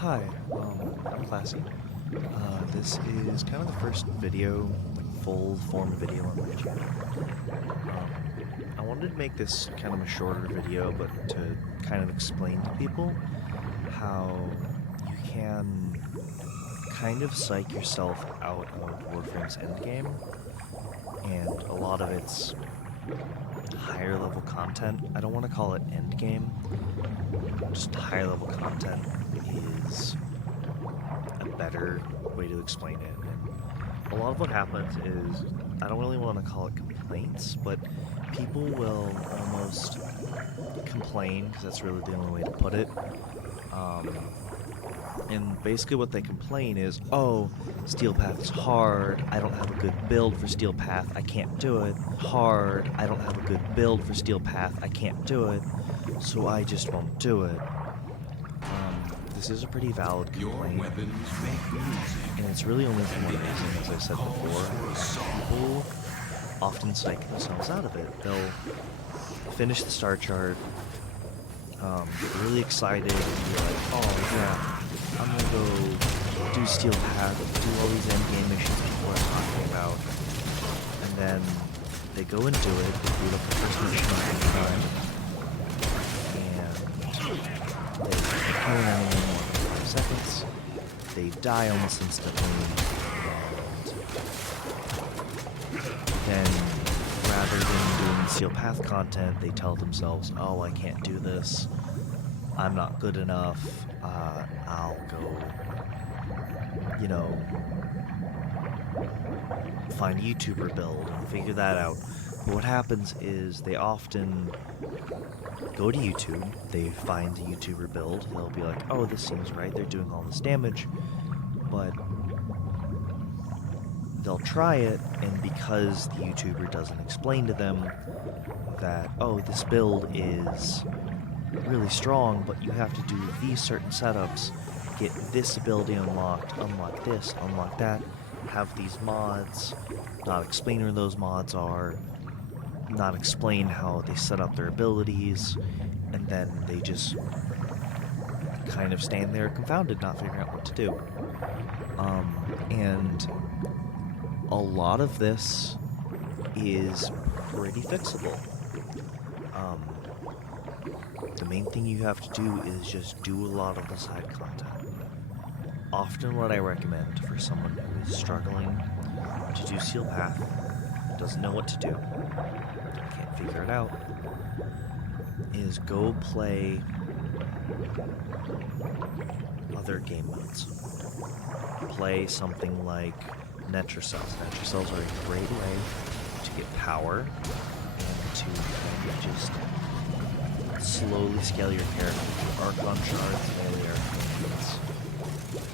Hi, I'm Classy. This is kind of the first video, like full form video on my channel. I wanted to make this kind of a shorter video, but to kind of explain to people how you can kind of psych yourself out of Warframe's endgame, and a lot of it's higher level content. I don't want to call it endgame, just higher level content is a better way to explain it. And a lot of what happens is, I don't really want to call it complaints, but people will almost complain, because that's really the only way to put it. And basically what they complain is, oh, Steel Path is hard, I don't have a good build for Steel Path, I can't do it. Hard, I don't have a good build for Steel Path, I can't do it, so I just won't do it. This is a pretty valid complaint, and it's really only for one reason, as I said before. People often psych themselves out of it. They'll finish the star chart, get really excited, and be like, oh yeah, I'm gonna go do Steel Path, do all these endgame missions people are talking about, and then they go and do it, they boot up the first mission on time, and they kill an enemy in 1.5 seconds, they die almost instantly, and then rather than doing Steel Path content, they tell themselves, oh, I can't do this, I'm not good enough, I'll go, find a YouTuber build and figure that out. But what happens is they often go to YouTube, they find a YouTuber build, they'll be like, oh, this seems right, they're doing all this damage, but they'll try it, and because the YouTuber doesn't explain to them that, oh, this build is really strong, but you have to do these certain setups, get this ability unlocked, unlock this, unlock that, have these mods, not explain where those mods are, not explain how they set up their abilities, and then they just kind of stand there confounded, not figuring out what to do. And a lot of this is pretty fixable. The main thing you have to do is just do a lot of the side content. Often what I recommend for someone who is struggling to do Steel Path, doesn't know what to do, can't figure it out, is go play other game modes. Play something like Netrocells. Netrocells are a great way to get power and to kind of just slowly scale your character through Archon shards, daily arcades,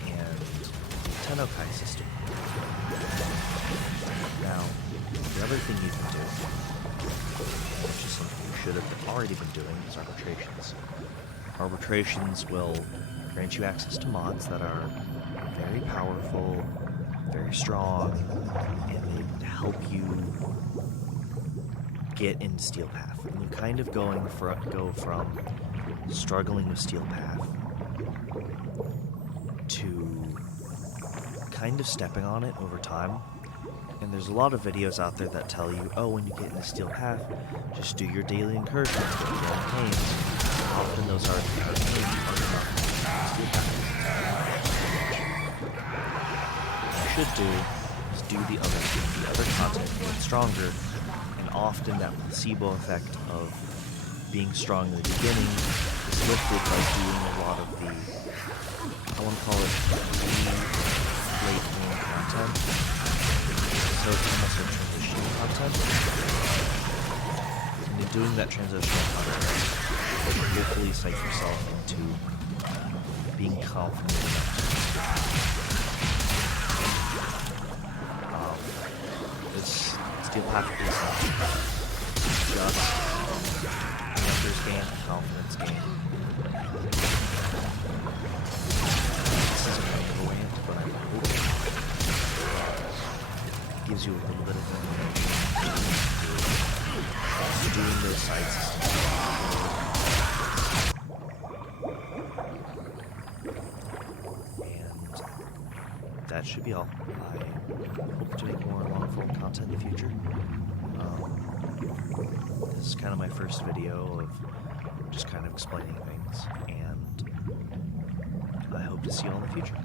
and the Tennokai system. Now, the other thing you can do, which is something you should have already been doing, is arbitrations. Arbitrations will grant you access to mods that are very powerful, very strong, and they help you get into Steel Path. And you kind of go from struggling with Steel Path to kind of stepping on it over time. And there's a lot of videos out there that tell you, oh, when you get into Steel Path, just do your daily incursions, go to campaigns. Often those are campaigns are enough to Steel Path. What you should do is do the other content, get stronger, and often that placebo effect of being strong in the beginning is lifted by doing a lot of the, I want to call it late game content. So it's almost a transitional content. And in doing that transitional content, you can hopefully psych yourself into being confident enough. This Steel Path is just a numbers game, a confidence game. This is a kind rant, but I hope it gives you a little bit of information doing those side systems. that should be all. I hope to make more long-form content in the future. This is kind of my first video of just kind of explaining things, and I hope to see you all in the future.